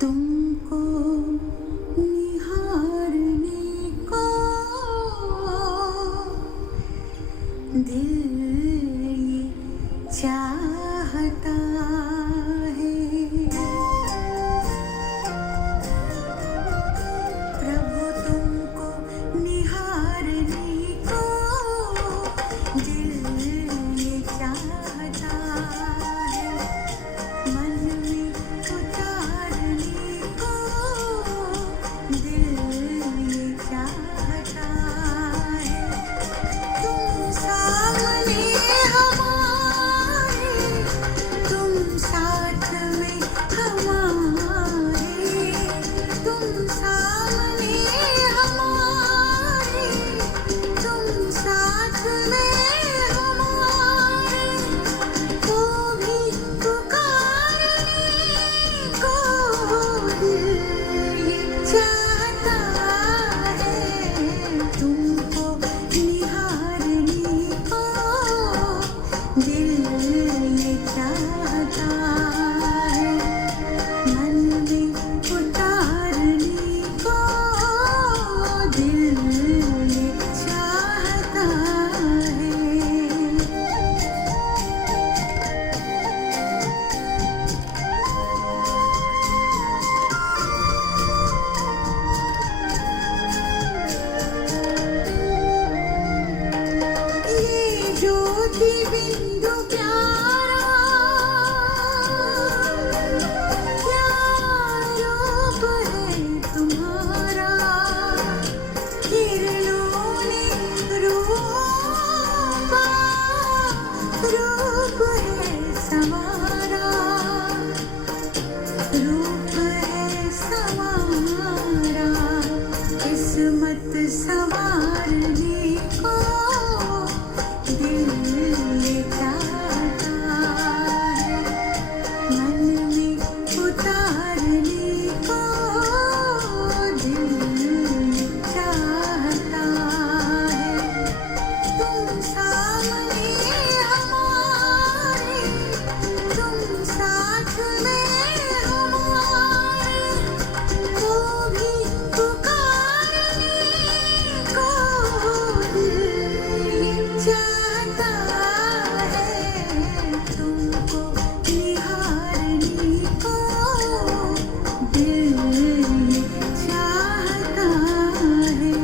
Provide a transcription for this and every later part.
तुमको निहारने को दिल ये चाहता है। प्रभु तुमको निहारने को दिल ये चाहता है। मन में उतारने को दिल ये चाहता है। तुम सामने हमारे, तुम साथ में हमारे, तुम सामने हमारे, तुम साथ में हमारे, तो भी पुकारने को दिल ये चाहता है। तुमको निहारने को दिल ये चाहता है। मन में उतारने को दिल ये चाहता है। ये ज्योति बिंदु प्यारा, क्या रूप है तुम्हारा। किरणों ने रूपा, रूप है संवारा, रूप है संवारा। किस्मत संवारने को दिल ये चाहता है। मन में उतारने को दिल ये चाहता है। तुम सामने हमारे, तुम साथ में हमारे, तो भी पुकारने को दिल ये चाहता है। तुमको निहारने को दिल ये चाहता है।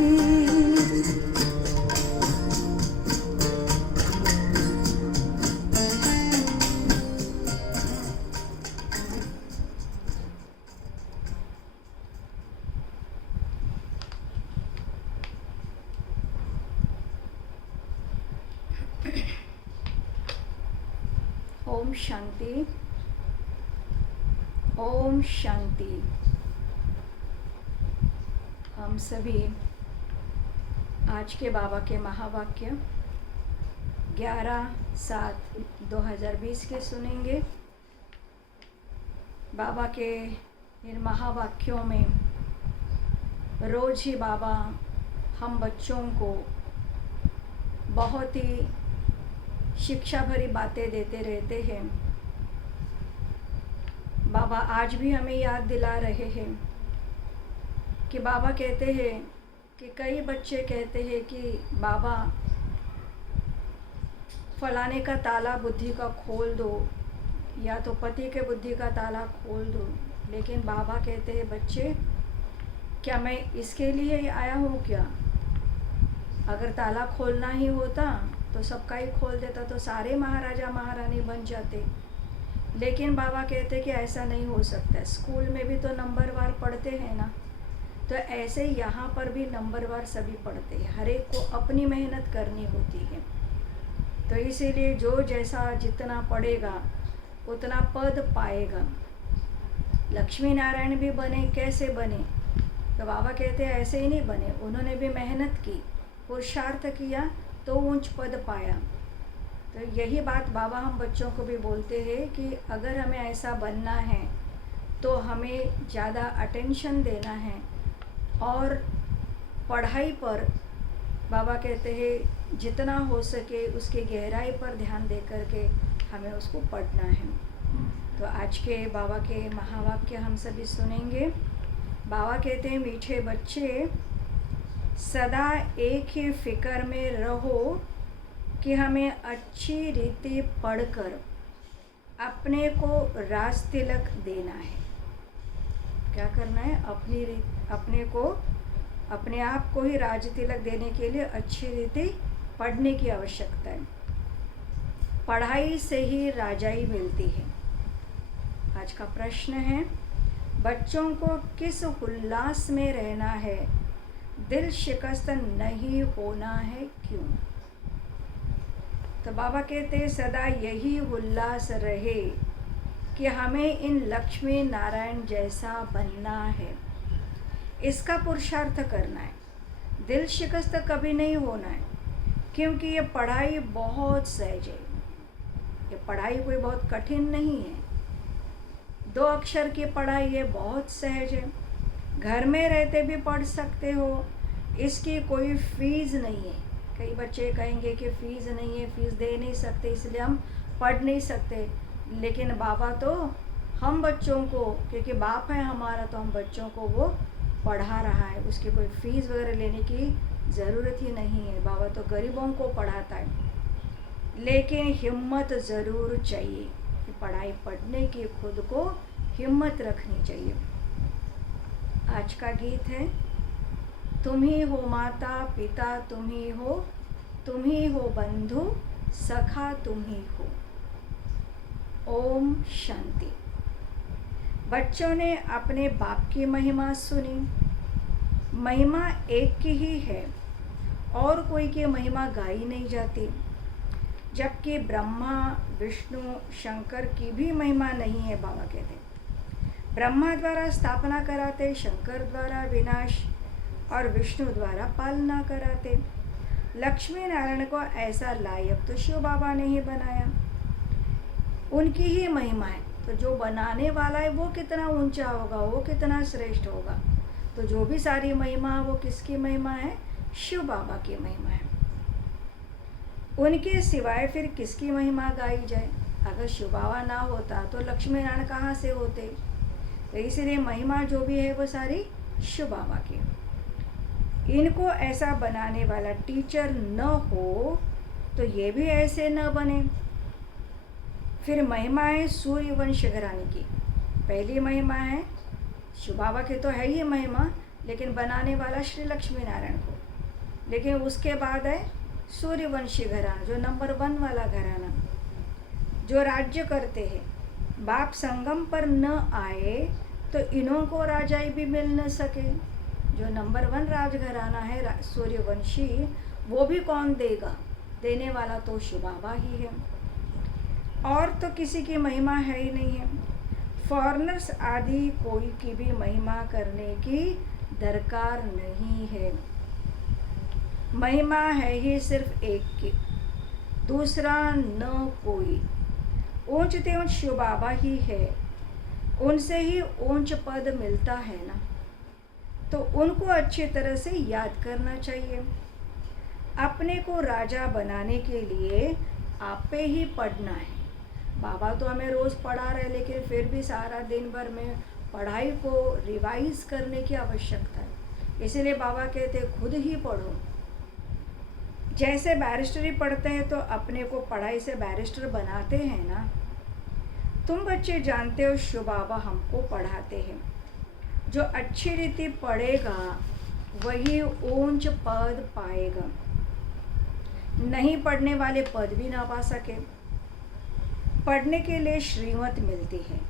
ओम शांति। ओम शांति। हम सभी आज के बाबा के महावाक्य 11/7/2020 के सुनेंगे। बाबा के इन महावाक्यों में रोज ही बाबा हम बच्चों को बहुत ही शिक्षा भरी बातें देते रहते हैं। बाबा आज भी हमें याद दिला रहे हैं कि बाबा कहते हैं कि कई बच्चे कहते हैं कि बाबा फलाने का ताला बुद्धि का खोल दो, या तो पति के बुद्धि का ताला खोल दो। लेकिन बाबा कहते हैं बच्चे, क्या मैं इसके लिए आया हूँ क्या? अगर ताला खोलना ही होता तो सबका ही खोल देता, तो सारे महाराजा महारानी बन जाते। लेकिन बाबा कहते कि ऐसा नहीं हो सकता। स्कूल में भी तो नंबरवार पढ़ते हैं ना, तो ऐसे यहाँ पर भी नंबरवार सभी पढ़ते हैं। हर एक को अपनी मेहनत करनी होती है। तो इसीलिए जो जैसा जितना पढ़ेगा उतना पद पाएगा। लक्ष्मी नारायण भी बने, कैसे बने? तो बाबा कहते हैं ऐसे ही नहीं बने, उन्होंने भी मेहनत की, पुरुषार्थ किया तो ऊंच पद पाया। तो यही बात बाबा हम बच्चों को भी बोलते हैं कि अगर हमें ऐसा बनना है तो हमें ज़्यादा अटेंशन देना है और पढ़ाई पर बाबा कहते हैं जितना हो सके उसके गहराई पर ध्यान दे कर के हमें उसको पढ़ना है। तो आज के बाबा के महावाक्य हम सभी सुनेंगे। बाबा कहते हैं, मीठे बच्चे सदा एक ही फिक्र में रहो कि हमें अच्छी रीति पढ़कर अपने को राज तिलक देना है। क्या करना है? अपने आप को ही राज तिलक देने के लिए अच्छी रीति पढ़ने की आवश्यकता है। पढ़ाई से ही राजाई मिलती है। आज का प्रश्न है, बच्चों को किस उल्लास में रहना है, दिल शिकस्त नहीं होना है, क्यों? तो बाबा कहते हैं, सदा यही उल्लास रहे कि हमें इन लक्ष्मी नारायण जैसा बनना है। इसका पुरुषार्थ करना है। दिल शिकस्त कभी नहीं होना है, क्योंकि ये पढ़ाई बहुत सहज है। ये पढ़ाई कोई बहुत कठिन नहीं है। 2 अक्षर की पढ़ाई ये बहुत सहज है। घर में रहते भी पढ़ सकते हो। इसकी कोई फीस नहीं है। कई बच्चे कहेंगे कि फ़ीस नहीं है, फ़ीस दे नहीं सकते, इसलिए हम पढ़ नहीं सकते। लेकिन बाबा तो हम बच्चों को, क्योंकि बाप है हमारा, तो हम बच्चों को वो पढ़ा रहा है। उसकी कोई फ़ीस वगैरह लेने की ज़रूरत ही नहीं है। बाबा तो गरीबों को पढ़ाता है। लेकिन हिम्मत ज़रूर चाहिए कि पढ़ाई पढ़ने की खुद को हिम्मत रखनी चाहिए। आज का गीत है, तुम ही हो माता पिता, तुम ही हो बंधु सखा, तुम ही हो। ओम शांति। बच्चों ने अपने बाप की महिमा सुनी। महिमा एक की ही है और कोई की महिमा गाई नहीं जाती। जबकि ब्रह्मा विष्णु शंकर की भी महिमा नहीं है। बाबा कहते हैं, ब्रह्मा द्वारा स्थापना कराते, शंकर द्वारा विनाश और विष्णु द्वारा पालना कराते। लक्ष्मी नारायण को ऐसा लायक तो शिव बाबा ने ही बनाया। उनकी ही महिमा है। तो जो बनाने वाला है वो कितना ऊंचा होगा, वो कितना श्रेष्ठ होगा। तो जो भी सारी महिमा वो किसकी महिमा है? शिव बाबा की महिमा है। उनके सिवाय फिर किसकी महिमा गाई जाए? अगर शिव बाबा ना होता तो लक्ष्मी नारायण कहाँ से होते? तो इसलिए महिमा जो भी है वो सारी शिव बाबा की। इनको ऐसा बनाने वाला टीचर न हो तो ये भी ऐसे न बने। फिर महिमा है सूर्यवंश घराने की। पहली महिमा है शिव बाबा की, तो है ही महिमा, लेकिन बनाने वाला श्री लक्ष्मी नारायण को। लेकिन उसके बाद है सूर्यवंशी घराना, जो नंबर 1 वाला घराना, जो राज्य करते हैं। बाप संगम पर न आए तो इन्हों को राजाई भी मिल न सके। जो नंबर 1 राजघराना है सूर्यवंशी, वो भी कौन देगा? देने वाला तो शिव बाबा ही है। और तो किसी की महिमा है ही नहीं है। फॉरेनर्स आदि कोई की भी महिमा करने की दरकार नहीं है। महिमा है ही सिर्फ एक की, दूसरा न कोई। ऊंचते ऊंच शिव बाबा ही है। उनसे ही ऊंच पद मिलता है ना, तो उनको अच्छी तरह से याद करना चाहिए। अपने को राजा बनाने के लिए आप पे ही पढ़ना है। बाबा तो हमें रोज़ पढ़ा रहे, लेकिन फिर भी सारा दिन भर में पढ़ाई को रिवाइज करने की आवश्यकता है। इसलिए बाबा कहते खुद ही पढ़ो। जैसे बैरिस्टरी पढ़ते हैं तो अपने को पढ़ाई से बैरिस्टर बनाते हैं ना। तुम बच्चे जानते हो शिव बाबा हमको पढ़ाते हैं। जो अच्छी रीति पढ़ेगा वही ऊंच पद पाएगा। नहीं पढ़ने वाले पद भी ना पा सके। पढ़ने के लिए श्रीमत मिलती है।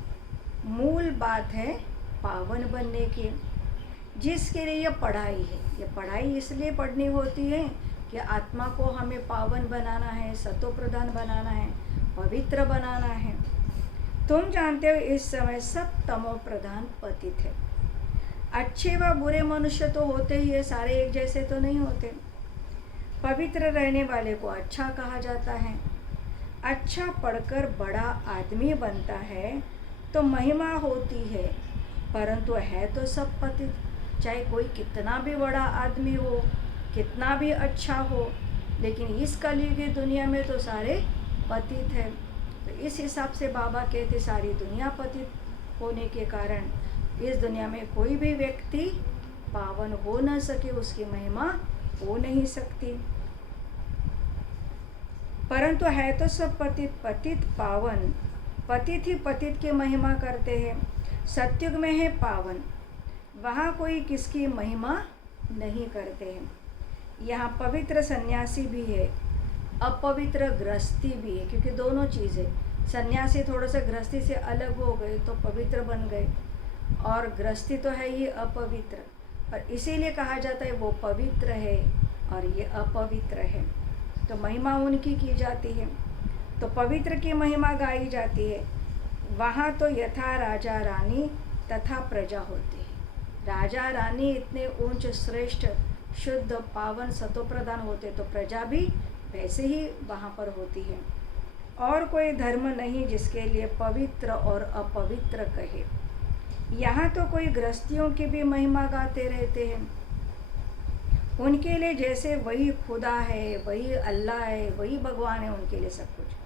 मूल बात है पावन बनने की, जिसके लिए यह पढ़ाई है। ये पढ़ाई इसलिए पढ़नी होती है कि आत्मा को हमें पावन बनाना है, सतो प्रधान बनाना है, पवित्र बनाना है। तुम जानते हो इस समय सब तमो प्रधान पतित है। अच्छे व बुरे मनुष्य तो होते ही है, सारे एक जैसे तो नहीं होते। पवित्र रहने वाले को अच्छा कहा जाता है। अच्छा पढ़कर बड़ा आदमी बनता है तो महिमा होती है, परंतु है तो सब पतित। चाहे कोई कितना भी बड़ा आदमी हो, कितना भी अच्छा हो, लेकिन इस कलयुग की दुनिया में तो सारे पतित है। तो इस हिसाब से बाबा कहते सारी दुनिया पतित होने के कारण इस दुनिया में कोई भी व्यक्ति पावन हो न सके, उसकी महिमा हो नहीं सकती। परंतु है तो सब पतित, पतित पावन। पतित ही पतित की महिमा करते हैं। सत्युग में है पावन, वहाँ कोई किसकी महिमा नहीं करते हैं। यहाँ पवित्र सन्यासी भी है, अपवित्र गृहस्थी भी है, क्योंकि दोनों चीज़ें, सन्यासी थोड़ा सा गृहस्थी से अलग हो गए तो पवित्र बन गए, और गृहस्थी तो है ही अपवित्र, और इसीलिए कहा जाता है वो पवित्र है और ये अपवित्र है। तो महिमा उनकी की जाती है, तो पवित्र की महिमा गाई जाती है। वहाँ तो यथा राजा रानी तथा प्रजा होती है। राजा रानी इतने ऊंच श्रेष्ठ शुद्ध पावन सतोप्रधान होते, तो प्रजा भी वैसे ही वहाँ पर होती है। और कोई धर्म नहीं जिसके लिए पवित्र और अपवित्र कहे। यहाँ तो कोई गृहस्थियों की भी महिमा गाते रहते हैं, उनके लिए जैसे वही खुदा है, वही अल्लाह है, वही भगवान है, उनके लिए सब कुछ।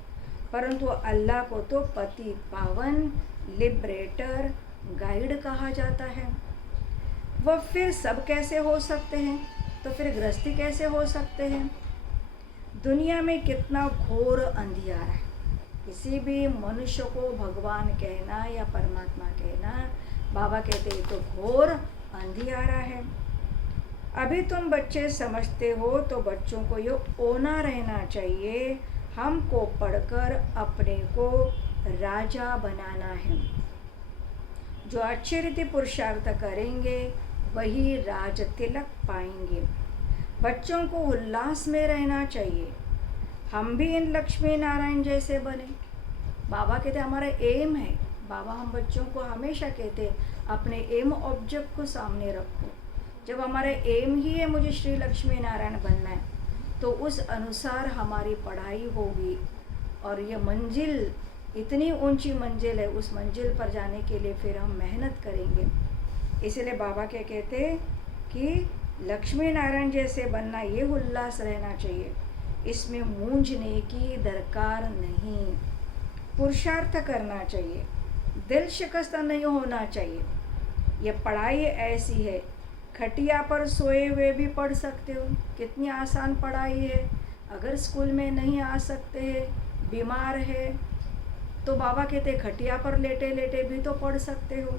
परंतु अल्लाह को तो पति पावन, लिबरेटर, गाइड कहा जाता है। वह फिर सब कैसे हो सकते हैं? तो फिर गृहस्थी कैसे हो सकते हैं? दुनिया में कितना घोर अंधियारा है। किसी भी मनुष्य को भगवान कहना या परमात्मा कहना, बाबा कहते हैं तो घोर अंधियारा है। अभी तुम बच्चे समझते हो तो बच्चों को ये ओना रहना चाहिए, हमको पढ़कर अपने को राजा बनाना है। जो अच्छी रीति पुरुषार्थ करेंगे वही राज तिलक पाएंगे। बच्चों को उल्लास में रहना चाहिए, हम भी इन लक्ष्मी नारायण जैसे बने। बाबा कहते हमारा एम है। बाबा हम बच्चों को हमेशा कहते अपने एम ऑब्जेक्ट को सामने रखो। जब हमारा एम ही है मुझे श्री लक्ष्मी नारायण बनना है, तो उस अनुसार हमारी पढ़ाई होगी, और ये मंजिल इतनी ऊंची मंजिल है, उस मंजिल पर जाने के लिए फिर हम मेहनत करेंगे। इसलिए बाबा क्या कहते हैं कि लक्ष्मी नारायण जैसे बनना, ये उल्लास रहना चाहिए, इसमें मूंझने की दरकार नहीं। पुरुषार्थ करना चाहिए, दिल शिकस्त नहीं होना चाहिए। ये पढ़ाई ऐसी है, खटिया पर सोए हुए भी पढ़ सकते हो, कितनी आसान पढ़ाई है। अगर स्कूल में नहीं आ सकते हैं, बीमार है, तो बाबा कहते खटिया पर लेटे लेटे भी तो पढ़ सकते हो।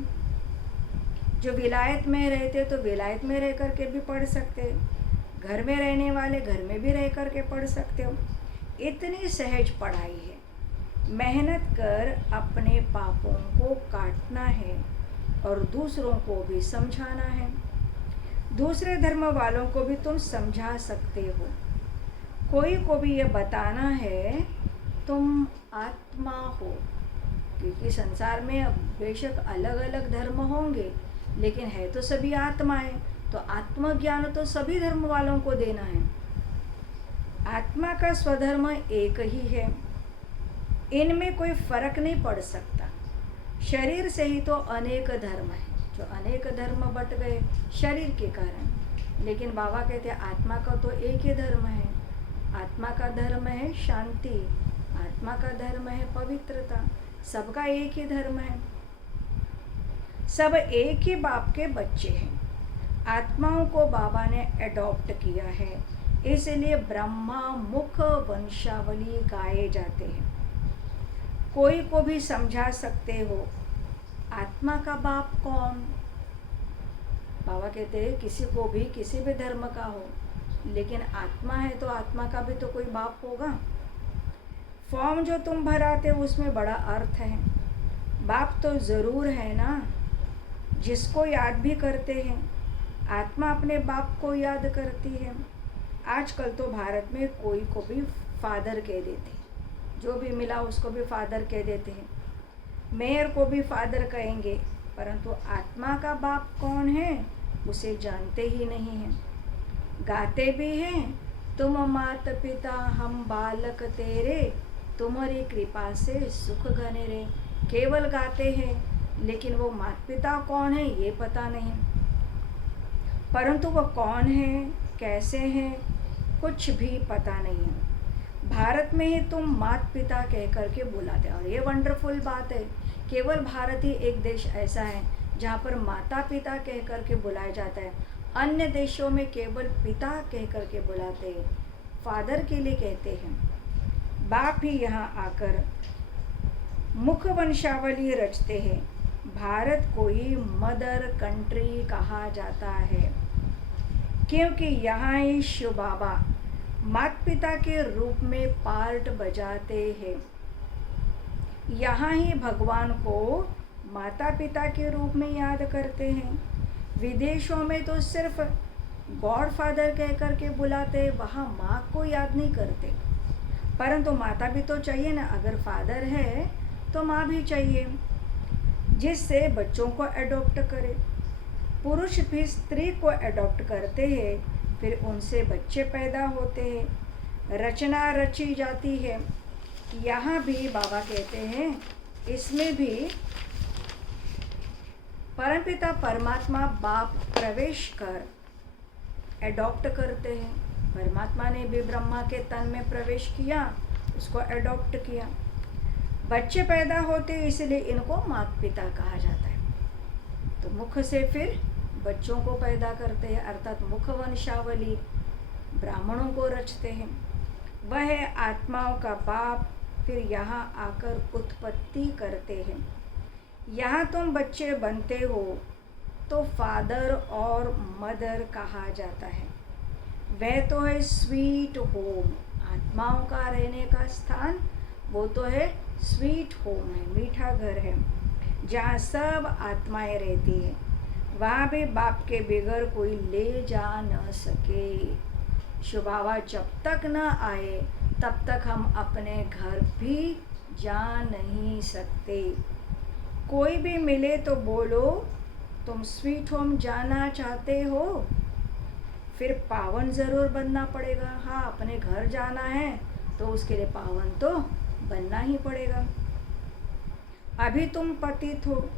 जो विलायत में रहते तो विलायत में रह कर के भी पढ़ सकते हैं, घर में रहने वाले घर में भी रह कर के पढ़ सकते हो। इतनी सहज पढ़ाई है। मेहनत कर अपने पापों को काटना है और दूसरों को भी समझाना है। दूसरे धर्म वालों को भी तुम समझा सकते हो। कोई को भी ये बताना है तुम आत्मा हो, क्योंकि संसार में बेशक अलग अलग धर्म होंगे, लेकिन है तो सभी आत्मा है। तो आत्मज्ञान तो सभी धर्म वालों को देना है। आत्मा का स्वधर्म एक ही है, इनमें कोई फर्क नहीं पड़ सकता। शरीर से ही तो अनेक धर्म है, जो अनेक धर्म बट गए शरीर के कारण। लेकिन बाबा कहते हैं आत्मा का तो एक ही धर्म है। आत्मा का धर्म है शांति, आत्मा का धर्म है पवित्रता। सबका एक ही धर्म है, सब एक ही बाप के बच्चे हैं। आत्माओं को बाबा ने अडॉप्ट किया है, इसलिए ब्रह्मा मुख वंशावली गाए जाते हैं। कोई को भी समझा सकते हो आत्मा का बाप कौन। बाबा कहते हैं किसी को भी किसी भी धर्म का हो, लेकिन आत्मा है तो आत्मा का भी तो कोई बाप होगा। फॉर्म जो तुम भराते हो उसमें बड़ा अर्थ है। बाप तो ज़रूर है ना, जिसको याद भी करते हैं। आत्मा अपने बाप को याद करती है। आजकल तो भारत में कोई को भी फादर कह देते हैं, जो भी मिला उसको भी फादर कह देते हैं, मेयर को भी फादर कहेंगे, परंतु आत्मा का बाप कौन है उसे जानते ही नहीं हैं। गाते भी हैं तुम माता पिता हम बालक तेरे, तुम्हारी कृपा से सुख घने रे। केवल गाते हैं, लेकिन वो माता पिता कौन है ये पता नहीं, परंतु वो कौन है कैसे हैं कुछ भी पता नहीं है। भारत में ही तुम माता पिता कह करके बुलाते हैं। और ये वंडरफुल बात है, केवल भारत ही एक देश ऐसा है जहाँ पर माता पिता कह करके बुलाया जाता है। अन्य देशों में केवल पिता कह करके बुलाते हैं, फादर के लिए कहते हैं। बाप ही यहाँ आकर मुख वंशावली रचते हैं। भारत को ही मदर कंट्री कहा जाता है, क्योंकि यहाँ ही शिव बाबा माता पिता के रूप में पार्ट बजाते हैं। यहाँ ही भगवान को माता पिता के रूप में याद करते हैं। विदेशों में तो सिर्फ गॉड फादर कह करके बुलाते हैं, वहाँ माँ को याद नहीं करते। परंतु माता भी तो चाहिए ना, अगर फादर है तो माँ भी चाहिए, जिससे बच्चों को अडॉप्ट करे। पुरुष भी स्त्री को अडॉप्ट करते हैं, फिर उनसे बच्चे पैदा होते हैं, रचना रची जाती है। यहाँ भी बाबा कहते हैं, इसमें भी परमपिता परमात्मा बाप प्रवेश कर अडॉप्ट करते हैं। परमात्मा ने भी ब्रह्मा के तन में प्रवेश किया, उसको अडॉप्ट किया। बच्चे पैदा होते इसलिए इनको माता पिता कहा जाता है। तो मुख से फिर बच्चों को पैदा करते हैं, अर्थात मुख वंशावली ब्राह्मणों को रचते हैं। वह है आत्माओं का बाप, फिर यहाँ आकर उत्पत्ति करते हैं। यहाँ तुम बच्चे बनते हो तो फादर और मदर कहा जाता है। वह तो है स्वीट होम, आत्माओं का रहने का स्थान, वो तो है स्वीट होम है, मीठा घर है, जहाँ सब आत्माएं रहती है। वहाँ भी बाप के बगैर कोई ले जा न सके। शिव बाबा जब तक न आए तब तक हम अपने घर भी जा नहीं सकते। कोई भी मिले तो बोलो तुम स्वीट होम जाना चाहते हो, फिर पावन ज़रूर बनना पड़ेगा। हाँ, अपने घर जाना है तो उसके लिए पावन तो बनना ही पड़ेगा। अभी तुम पतित हो,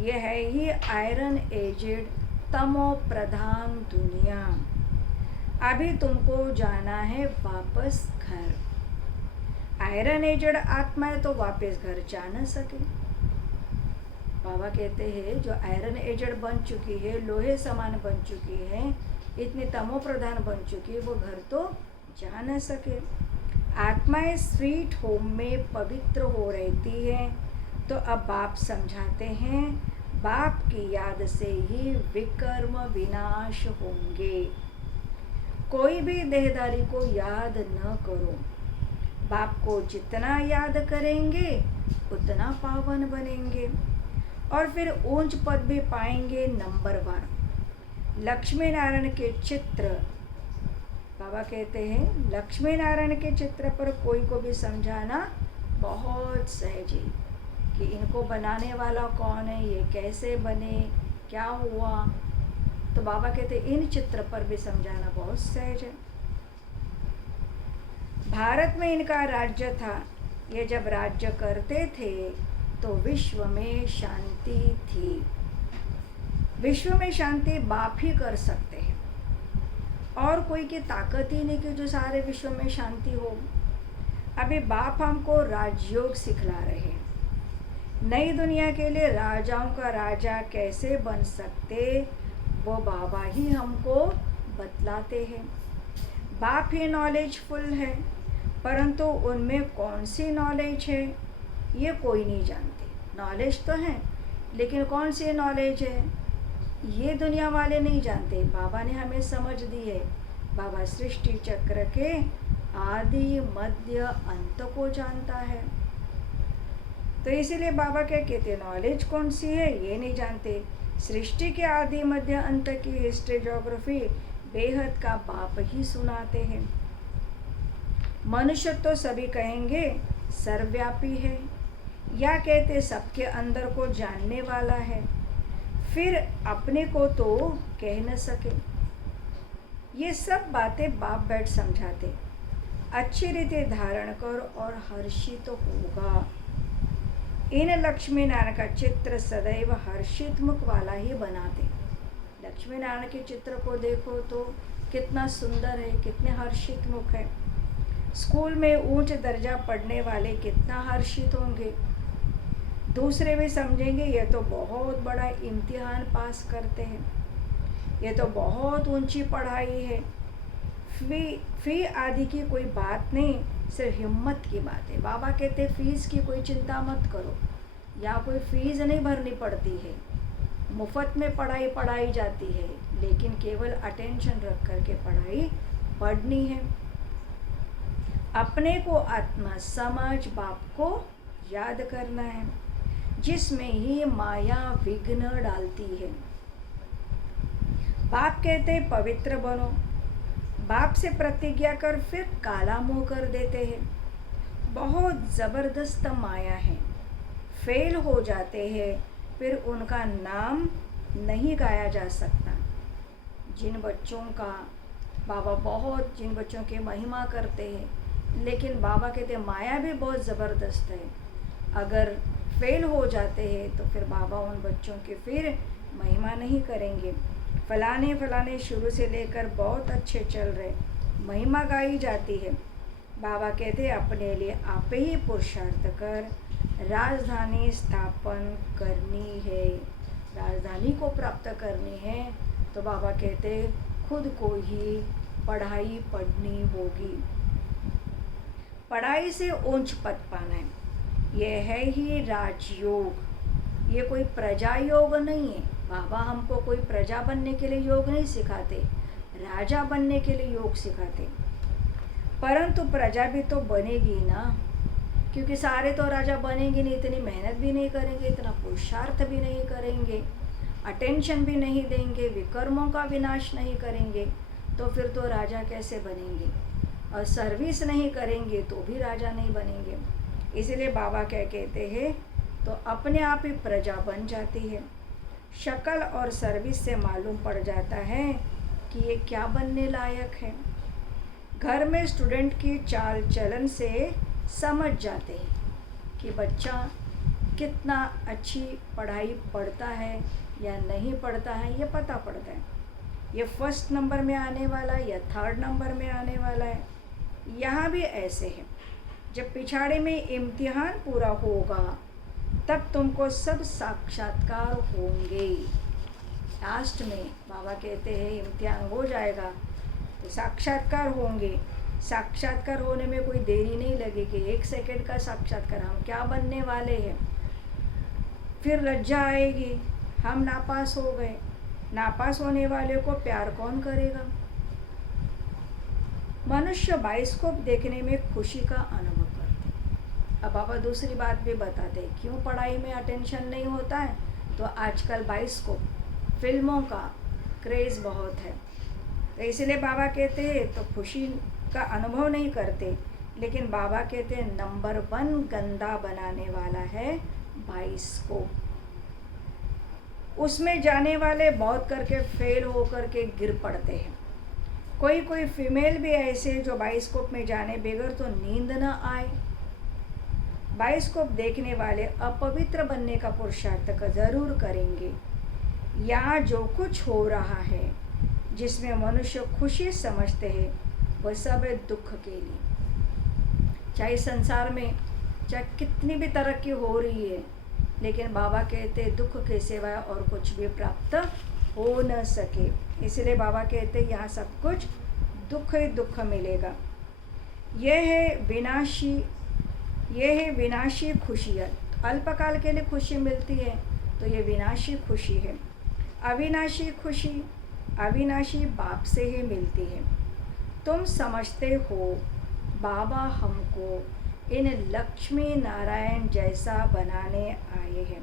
यह है ही आयरन एजेड तमो प्रधान दुनिया। अभी तुमको जाना है वापस घर। आयरन एजेड आत्माएं तो वापस घर जा न सके। बाबा कहते हैं जो आयरन एजेड बन चुकी है, लोहे समान बन चुकी है, इतनी तमो प्रधान बन चुकी है, वो घर तो जा न सके। आत्माएं स्वीट होम में पवित्र हो रहती है। तो अब बाप समझाते हैं, बाप की याद से ही विकर्म विनाश होंगे। कोई भी देहदारी को याद न करो। बाप को जितना याद करेंगे उतना पावन बनेंगे और फिर ऊंच पद भी पाएंगे। नंबर 1 लक्ष्मी नारायण के चित्र, बाबा कहते हैं लक्ष्मी नारायण के चित्र पर कोई को भी समझाना बहुत सहज है कि इनको बनाने वाला कौन है, ये कैसे बने, क्या हुआ। तो बाबा कहते हैं इन चित्र पर भी समझाना बहुत सहज है। भारत में इनका राज्य था। ये जब राज्य करते थे तो विश्व में शांति थी। विश्व में शांति बाप ही कर सकते हैं और कोई की ताकत ही नहीं कि जो सारे विश्व में शांति हो। अभी बाप हमको राजयोग सिखला रहे हैं। नई दुनिया के लिए राजाओं का राजा कैसे बन सकते, वो बाबा ही हमको बतलाते हैं। बाप ही नॉलेजफुल है, परंतु उनमें कौन सी नॉलेज है ये कोई नहीं जानते। नॉलेज तो है लेकिन कौन सी नॉलेज है ये दुनिया वाले नहीं जानते। बाबा ने हमें समझ दी है। बाबा सृष्टि चक्र के आदि मध्य अंत को जानता है। तो इसीलिए बाबा क्या कहते हैं, नॉलेज कौन सी है ये नहीं जानते। सृष्टि के आदि मध्य अंत की हिस्ट्री ज्योग्राफी बेहद का बाप ही सुनाते हैं। मनुष्य तो सभी कहेंगे सर्वव्यापी है, या कहते सबके अंदर को जानने वाला है, फिर अपने को तो कह न सके। ये सब बातें बाप बैठ समझाते। अच्छी रीति धारण कर और हर्षित होगा। इन लक्ष्मी नारायण का चित्र सदैव हर्षित मुख वाला ही बनाते। लक्ष्मी नारायण के चित्र को देखो तो कितना सुंदर है, कितने हर्षित मुख है। स्कूल में उच्च दर्जा पढ़ने वाले कितना हर्षित होंगे। दूसरे भी समझेंगे ये तो बहुत बड़ा इम्तिहान पास करते हैं, ये तो बहुत ऊंची पढ़ाई है। फी आदि की कोई बात नहीं, सिर्फ हिम्मत की बात है। बाबा कहते फीस की कोई चिंता मत करो, यहाँ कोई फीस नहीं भरनी पड़ती है, मुफ्त में पढ़ाई पढ़ाई जाती है, लेकिन केवल अटेंशन रख कर के पढ़ाई पढ़नी है। अपने को आत्मा समझ बाप को याद करना है, जिसमें ही माया विघ्न डालती है। बाप कहते पवित्र बनो, बाप से प्रतिज्ञा कर फिर काला मुंह कर देते हैं। बहुत ज़बरदस्त माया है, फेल हो जाते हैं फिर उनका नाम नहीं गाया जा सकता। जिन बच्चों का बाबा बहुत जिन बच्चों की महिमा करते हैं, लेकिन बाबा कहते माया भी बहुत ज़बरदस्त है, अगर फेल हो जाते हैं तो फिर बाबा उन बच्चों की फिर महिमा नहीं करेंगे। फलाने फलाने शुरू से लेकर बहुत अच्छे चल रहे, महिमा गाई जाती है। बाबा कहते अपने लिए आप ही पुरुषार्थ कर राजधानी स्थापन करनी है, राजधानी को प्राप्त करनी है। तो बाबा कहते खुद को ही पढ़ाई पढ़नी होगी, पढ़ाई से ऊंच पद पाना है। यह है ही राजयोग, ये कोई प्रजा योग नहीं है। बाबा हमको कोई प्रजा बनने के लिए योग नहीं सिखाते, राजा बनने के लिए योग सिखाते। परंतु प्रजा भी तो बनेगी ना, क्योंकि सारे तो राजा बनेंगे नहीं, इतनी मेहनत भी नहीं करेंगे, इतना पुरुषार्थ भी नहीं करेंगे, अटेंशन भी नहीं देंगे, विकर्मों का विनाश नहीं करेंगे, तो फिर तो राजा कैसे बनेंगे। और सर्विस नहीं करेंगे तो भी राजा नहीं बनेंगे। इसलिए बाबा क्या कहते हैं, तो अपने आप ही प्रजा बन जाती है। शक्ल और सर्विस से मालूम पड़ जाता है कि ये क्या बनने लायक है। घर में स्टूडेंट की चाल चलन से समझ जाते हैं कि बच्चा कितना अच्छी पढ़ाई पढ़ता है या नहीं पढ़ता है, ये पता पड़ता है। ये फर्स्ट नंबर में आने वाला है या थर्ड नंबर में आने वाला है। यहाँ भी ऐसे है, जब पिछाड़े में इम्तिहान पूरा होगा तब तुमको सब साक्षात्कार होंगे। लास्ट में बाबा कहते हैं इम्तिहान हो जाएगा तो साक्षात्कार होंगे। साक्षात्कार होने में कोई देरी नहीं लगेगी, 1 सेकंड का साक्षात्कार, हम क्या बनने वाले हैं। फिर लज्जा आएगी, हम नापास हो गए। नापास होने वाले को प्यार कौन करेगा। मनुष्य बाइस्कोप देखने में खुशी का अनुभव करते। अब बाबा दूसरी बात भी बताते हैं, क्यों पढ़ाई में अटेंशन नहीं होता है, तो आजकल बाइस्कोप फिल्मों का क्रेज़ बहुत है, तो इसलिए बाबा कहते हैं तो खुशी का अनुभव नहीं करते। लेकिन बाबा कहते हैं नंबर 1 गंदा बनाने वाला है बाइस्कोप। उसमें जाने वाले बहुत करके फेल हो करके गिर पड़ते हैं। कोई फीमेल भी ऐसे जो बाइस्कोप में जाने बगैर तो नींद न आए। बाइस्कोप देखने वाले अपवित्र बनने का पुरुषार्थ का ज़रूर करेंगे। यहाँ जो कुछ हो रहा है जिसमें मनुष्य खुशी समझते हैं वह सब है दुख के लिए। चाहे संसार में चाहे कितनी भी तरक्की हो रही है, लेकिन बाबा कहते दुख के सिवाय और कुछ भी प्राप्त हो न सके। इसलिए बाबा कहते यहाँ सब कुछ दुख ही दुख मिलेगा। यह है विनाशी खुशियाँ। अल्पकाल के लिए खुशी मिलती है तो ये विनाशी खुशी है। अविनाशी बाप से ही मिलती है। तुम समझते हो बाबा हमको इन लक्ष्मी नारायण जैसा बनाने आए हैं।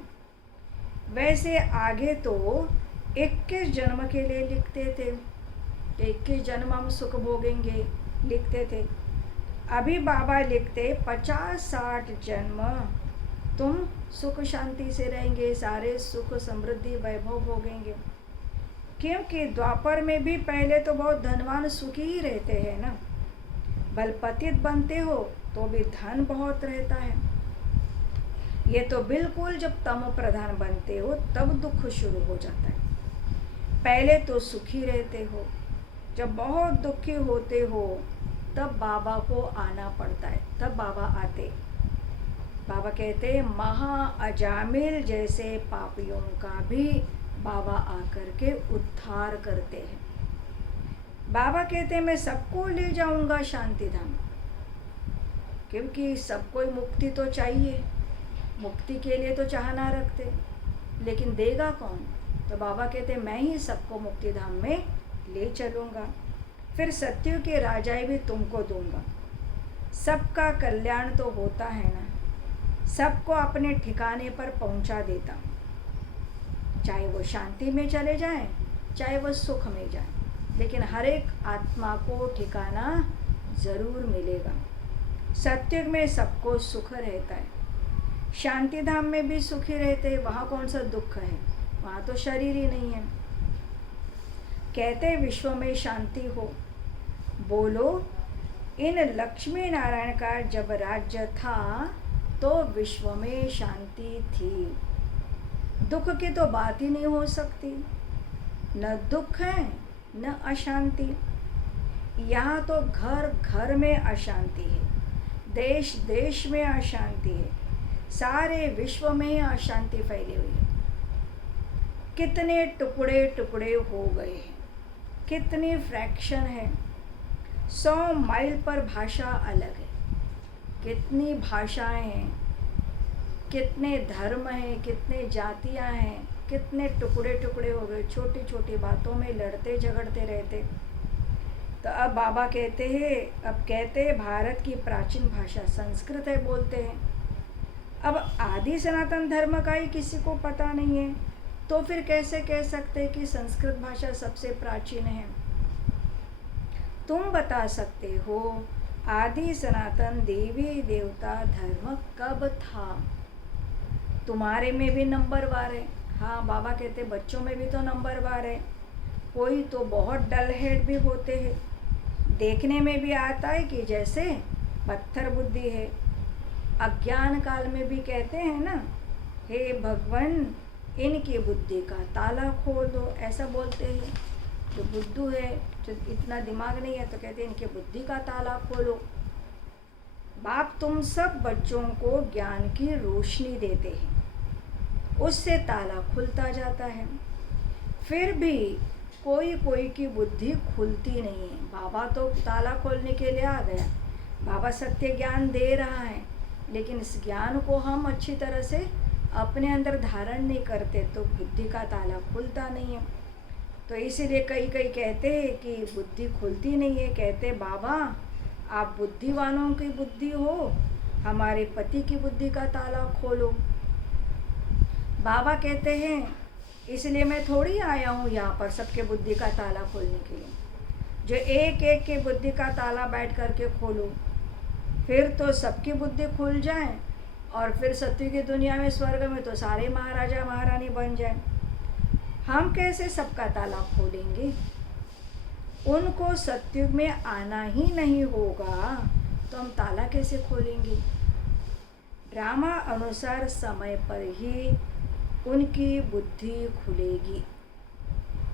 वैसे आगे तो 21 जन्म के लिए लिखते थे, 21 जन्म हम सुख भोगेंगे लिखते थे। अभी बाबा लिखते 50-60 जन्म तुम सुख शांति से रहेंगे, सारे सुख समृद्धि वैभव भोगेंगे। क्योंकि द्वापर में भी पहले तो बहुत धनवान सुखी ही रहते हैं ना, बलपतित बनते हो तो भी धन बहुत रहता है। ये तो बिल्कुल जब तम प्रधान बनते हो तब दुख शुरू हो जाता है। पहले तो सुखी रहते हो, जब बहुत दुखी होते हो तब बाबा को आना पड़ता है, तब बाबा आते। बाबा कहते महा अजामिल जैसे पापियों का भी बाबा आकर के उद्धार करते हैं। बाबा कहते मैं सबको ले जाऊंगा शांति धाम, क्योंकि सबको मुक्ति तो चाहिए, मुक्ति के लिए तो चाहना रखते, लेकिन देगा कौन? तो बाबा कहते मैं ही सबको मुक्ति धाम में ले चलूँगा, फिर सत्य के राजाएं भी तुमको दूंगा। सबका कल्याण तो होता है ना, सबको अपने ठिकाने पर पहुंचा देता हूँ, चाहे वो शांति में चले जाएं, चाहे वो सुख में जाएं, लेकिन हर एक आत्मा को ठिकाना ज़रूर मिलेगा। सत्युग में सबको सुख रहता है, शांति धाम में भी सुखी रहते हैं, वहाँ कौन सा दुख है? वहाँ तो शरीर ही नहीं है। कहते विश्व में शांति हो, बोलो इन लक्ष्मी नारायण का जब राज्य था तो विश्व में शांति थी। दुख की तो बात ही नहीं हो सकती, न दुख है न अशांति। यहाँ तो घर घर में अशांति है, देश देश में अशांति है, सारे विश्व में अशांति फैली हुई है। कितने टुकड़े टुकड़े हो गए हैं, कितनी फ्रैक्शन है, 100 माइल पर भाषा अलग है, कितनी भाषाएं हैं, कितने धर्म हैं, कितने जातियां हैं, कितने टुकड़े टुकड़े हो गए, छोटी छोटी बातों में लड़ते झगड़ते रहते। तो अब बाबा कहते हैं, अब कहते हैं भारत की प्राचीन भाषा संस्कृत है, बोलते हैं। अब आदि सनातन धर्म का ही किसी को पता नहीं है, तो फिर कैसे कह सकते कि संस्कृत भाषा सबसे प्राचीन है? तुम बता सकते हो आदि सनातन देवी देवता धर्म कब था? तुम्हारे में भी नंबरवार है। हाँ, बाबा कहते बच्चों में भी तो नंबरवार है। कोई तो बहुत डल हेड भी होते हैं, देखने में भी आता है कि जैसे पत्थर बुद्धि है। अज्ञान काल में भी कहते हैं ना, हे भगवान इनकी बुद्धि का ताला खोल दो, ऐसा बोलते हैं। जो बुद्धू है, जो इतना दिमाग नहीं है, तो कहते हैं इनके बुद्धि का ताला खोलो। बाप तुम सब बच्चों को ज्ञान की रोशनी देते हैं, उससे ताला खुलता जाता है। फिर भी कोई कोई की बुद्धि खुलती नहीं है। बाबा तो ताला खोलने के लिए आ गया, बाबा सत्य ज्ञान दे रहा है, लेकिन इस ज्ञान को हम अच्छी तरह से अपने अंदर धारण नहीं करते, तो बुद्धि का ताला खुलता नहीं है। तो इसीलिए कई कहते हैं कि बुद्धि खुलती नहीं है। कहते बाबा आप बुद्धिवानों की बुद्धि हो, हमारे पति की बुद्धि का ताला खोलो। बाबा कहते हैं इसलिए मैं थोड़ी आया हूँ यहाँ पर सबके बुद्धि का ताला खोलने के लिए। जो एक एक के बुद्धि का ताला बैठ करके खोलो, फिर तो सबकी बुद्धि खुल जाए, और फिर सत्य की दुनिया में स्वर्ग में तो सारे महाराजा महारानी बन जाए। हम कैसे सबका ताला खोलेंगे? उनको सत्युग में आना ही नहीं होगा, तो हम ताला कैसे खोलेंगे? ड्रामा अनुसार समय पर ही उनकी बुद्धि खुलेगी।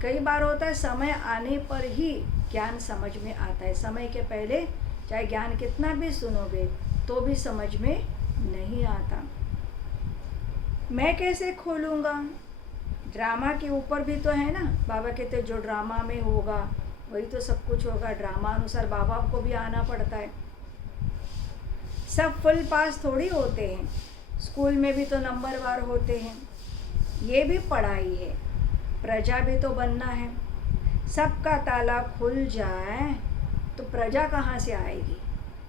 कई बार होता है समय आने पर ही ज्ञान समझ में आता है, समय के पहले चाहे ज्ञान कितना भी सुनोगे तो भी समझ में नहीं आता। मैं कैसे खोलूँगा? ड्रामा के ऊपर भी तो है ना। बाबा कहते जो ड्रामा में होगा वही तो सब कुछ होगा। ड्रामा अनुसार बाबा को भी आना पड़ता है। सब फुल पास थोड़ी होते हैं, स्कूल में भी तो नंबरवार होते हैं। ये भी पढ़ाई है, प्रजा भी तो बनना है। सबका ताला खुल जाए तो प्रजा कहाँ से आएगी?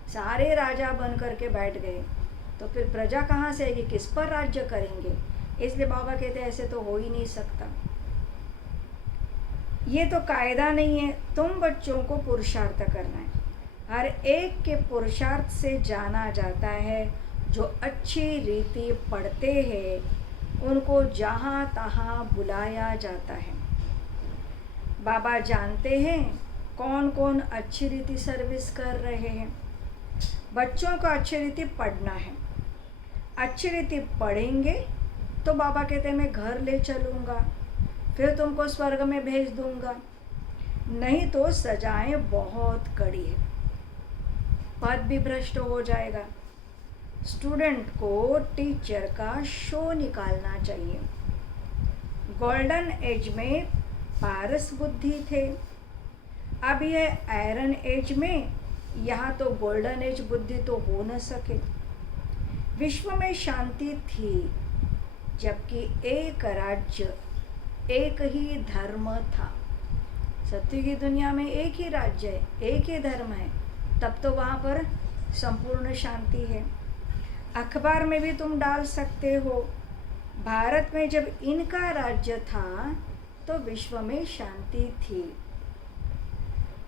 सारे राजा बन करके बैठ गए तो फिर प्रजा कहाँ से आएगी? किस पर राज्य करेंगे? इसलिए बाबा कहते हैं ऐसे तो हो ही नहीं सकता। ये तो कायदा नहीं है। तुम बच्चों को पुरुषार्थ करना है। हर एक के पुरुषार्थ से जाना जाता है। जो अच्छी रीति पढ़ते हैं उनको जहाँ तहाँ बुलाया जाता है। बाबा जानते हैं कौन कौन अच्छी रीति सर्विस कर रहे हैं। बच्चों को अच्छी रीति पढ़ना है। अच्छी रीति पढ़ेंगे तो बाबा कहते हैं मैं घर ले चलूँगा, फिर तुमको स्वर्ग में भेज दूँगा। नहीं तो सजाएं बहुत कड़ी है। पद भी भ्रष्ट हो जाएगा। स्टूडेंट को टीचर का शो निकालना चाहिए। गोल्डन एज में पारस बुद्धि थे, अब यह आयरन एज में, यहाँ तो गोल्डन एज बुद्धि तो हो न सके। विश्व में शांति थी, जबकि एक राज्य, एक ही धर्म था। सत्य की दुनिया में एक ही राज्य है, एक ही धर्म है, तब तो वहाँ पर संपूर्ण शांति है। अखबार में भी तुम डाल सकते हो, भारत में जब इनका राज्य था तो विश्व में शांति थी।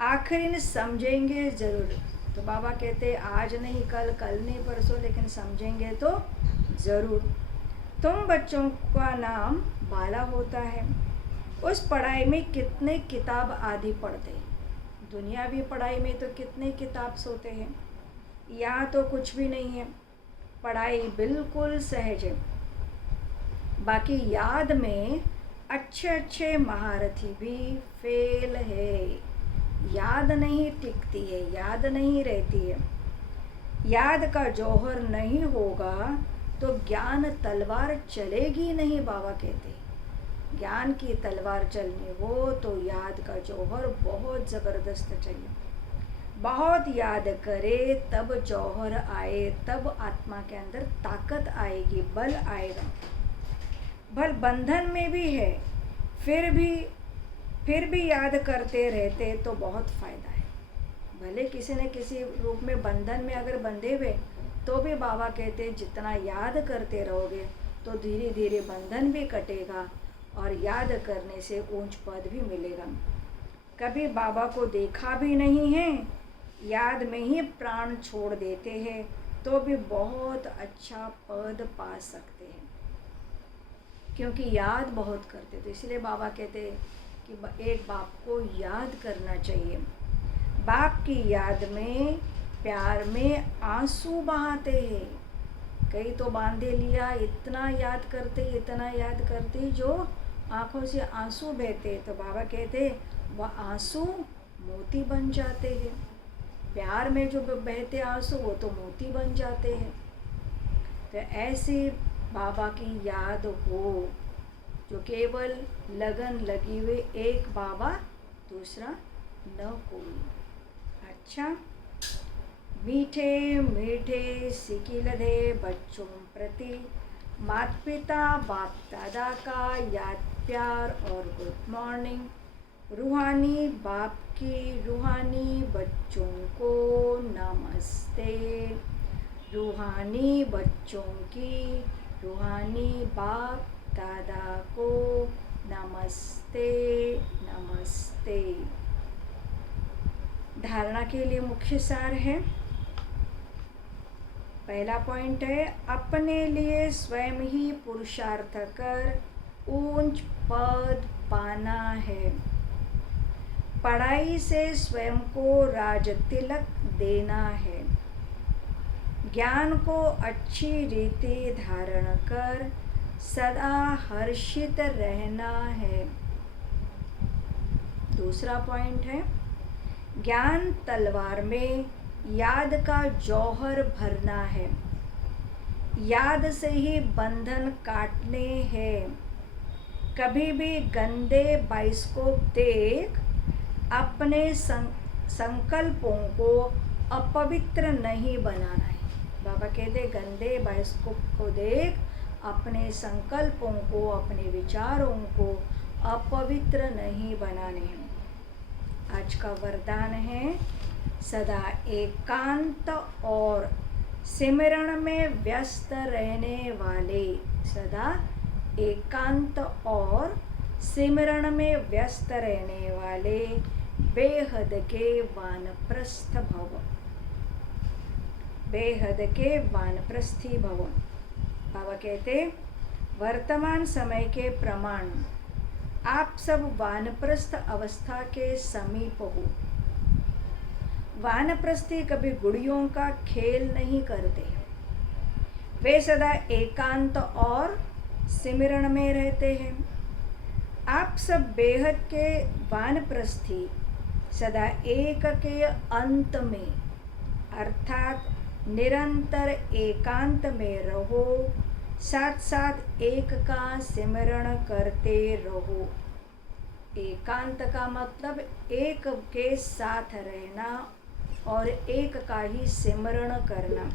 आखिर इन समझेंगे ज़रूर। तो बाबा कहते आज नहीं कल, कल नहीं परसों, लेकिन समझेंगे तो ज़रूर। तुम बच्चों का नाम बाला होता है। उस पढ़ाई में कितने किताब आदि पढ़ते हैं, दुनियावी पढ़ाई में तो कितने किताब सोते हैं, यहाँ तो कुछ भी नहीं है। पढ़ाई बिल्कुल सहज है। बाकी याद में अच्छे अच्छे महारथी भी फेल है। याद नहीं टिकती है, याद नहीं रहती है। याद का जौहर नहीं होगा तो ज्ञान तलवार चलेगी नहीं। बाबा कहते ज्ञान की तलवार चलनी हो तो याद का जौहर बहुत ज़बरदस्त चाहिए। बहुत याद करे तब जौहर आए, तब आत्मा के अंदर ताकत आएगी, बल आएगा। बल बंधन में भी है, फिर भी याद करते रहते तो बहुत फ़ायदा है। भले किसी न किसी रूप में बंधन में अगर बंधे हुए तो भी बाबा कहते जितना याद करते रहोगे तो धीरे धीरे बंधन भी कटेगा और याद करने से ऊंच पद भी मिलेगा। कभी बाबा को देखा भी नहीं है, याद में ही प्राण छोड़ देते हैं तो भी बहुत अच्छा पद पा सकते हैं, क्योंकि याद बहुत करते। तो इसलिए बाबा कहते हैं कि एक बाप को याद करना चाहिए। बाप की याद में, प्यार में आंसू बहाते हैं। कई तो बांधे लिया, इतना याद करते जो आँखों से आंसू बहते। तो बाबा कहते वह आंसू मोती बन जाते हैं। प्यार में जो बहते आंसू वो तो मोती बन जाते हैं। तो ऐसे बाबा की याद हो, जो केवल लगन लगी हुए, एक बाबा दूसरा न कोई। अच्छा, मीठे मीठे सिकिलधे बच्चों प्रति माता पिता बाप दादा का याद, प्यार और गुड मॉर्निंग। रूहानी बाप की रूहानी बच्चों को नमस्ते। रूहानी बच्चों की रूहानी बाप दादा को नमस्ते नमस्ते। धारणा के लिए मुख्य सार है। पहला पॉइंट है, अपने लिए स्वयं ही पुरुषार्थ कर ऊंच पद पाना है। पढ़ाई से स्वयं को राज तिलक देना है। ज्ञान को अच्छी रीति धारण कर सदा हर्षित रहना है। दूसरा पॉइंट है, ज्ञान तलवार में याद का जौहर भरना है। याद से ही बंधन काटने हैं। कभी भी गंदे बाइस्कोप देख अपने संकल्पों को अपवित्र नहीं बनाना है। बाबा कहते गंदे बाइस्कोप को देख अपने संकल्पों को, अपने विचारों को अपवित्र नहीं बनाने हैं। आज का वरदान है, सदा एकांत और सिमरण में व्यस्त रहने वाले। सदा एकांत और सिमरण में व्यस्त रहने वाले बेहद के वानप्रस्थ भव। बेहद के वानप्रस्थी भव। बाबा कहते वर्तमान समय के प्रमाण आप सब वानप्रस्थ अवस्था के समीप हो। वानप्रस्थी कभी गुड़ियों का खेल नहीं करते। वे सदा एकांत और सिमरण में रहते हैं। आप सब बेहद के वानप्रस्थी सदा एक के अंत में अर्थात निरंतर एकांत में रहो, साथ साथ एक का सिमरण करते रहो। एकांत का मतलब एक के साथ रहना और एक का ही सिमरण करना।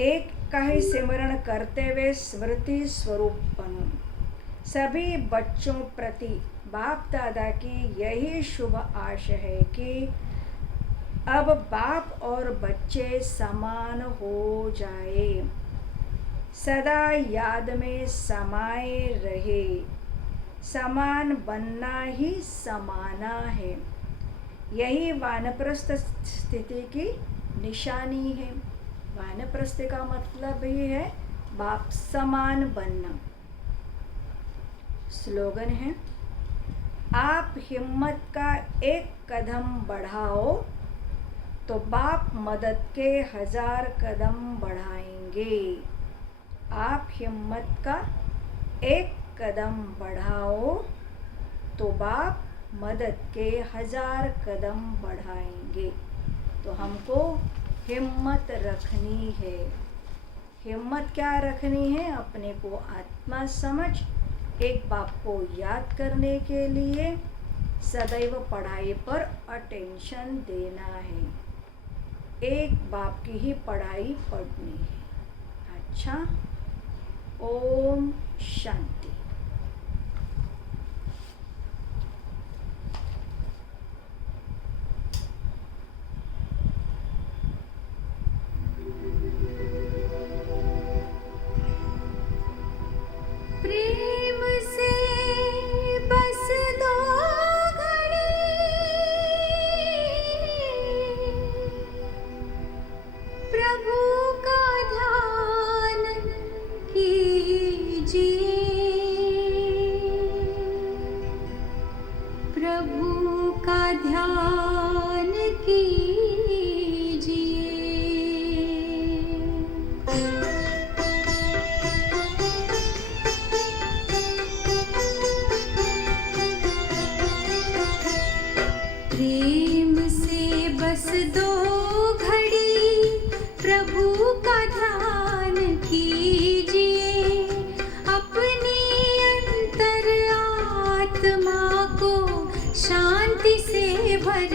एक का ही सिमरण करते हुए स्मृति स्वरूप बनो। सभी बच्चों प्रति बाप दादा की यही शुभ आशा है कि अब बाप और बच्चे समान हो जाए, सदा याद में समाये रहे। समान बनना ही समाना है, यही वानप्रस्थ स्थिति की निशानी है। वानप्रस्थ का मतलब ही है बाप समान बनना। स्लोगन है, आप हिम्मत का एक कदम बढ़ाओ तो बाप मदद के 1000 कदम बढ़ाएंगे। आप हिम्मत का एक कदम बढ़ाओ तो बाप मदद के 1000 कदम बढ़ाएंगे। तो हमको हिम्मत रखनी है। हिम्मत क्या रखनी है? अपने को आत्मा समझ एक बाप को याद करने के लिए सदैव पढ़ाई पर अटेंशन देना है। एक बाप की ही पढ़ाई पढ़नी है। अच्छा, ओम शांति। प्रेम से बस दो घड़ी प्रभु का ध्यान कीजिए। प्रभु का ध्यान कीजिए। प्रेम से बस दो घड़ी प्रभु का ध्यान कीजिए। अपनी अंतर आत्मा को शांति से भर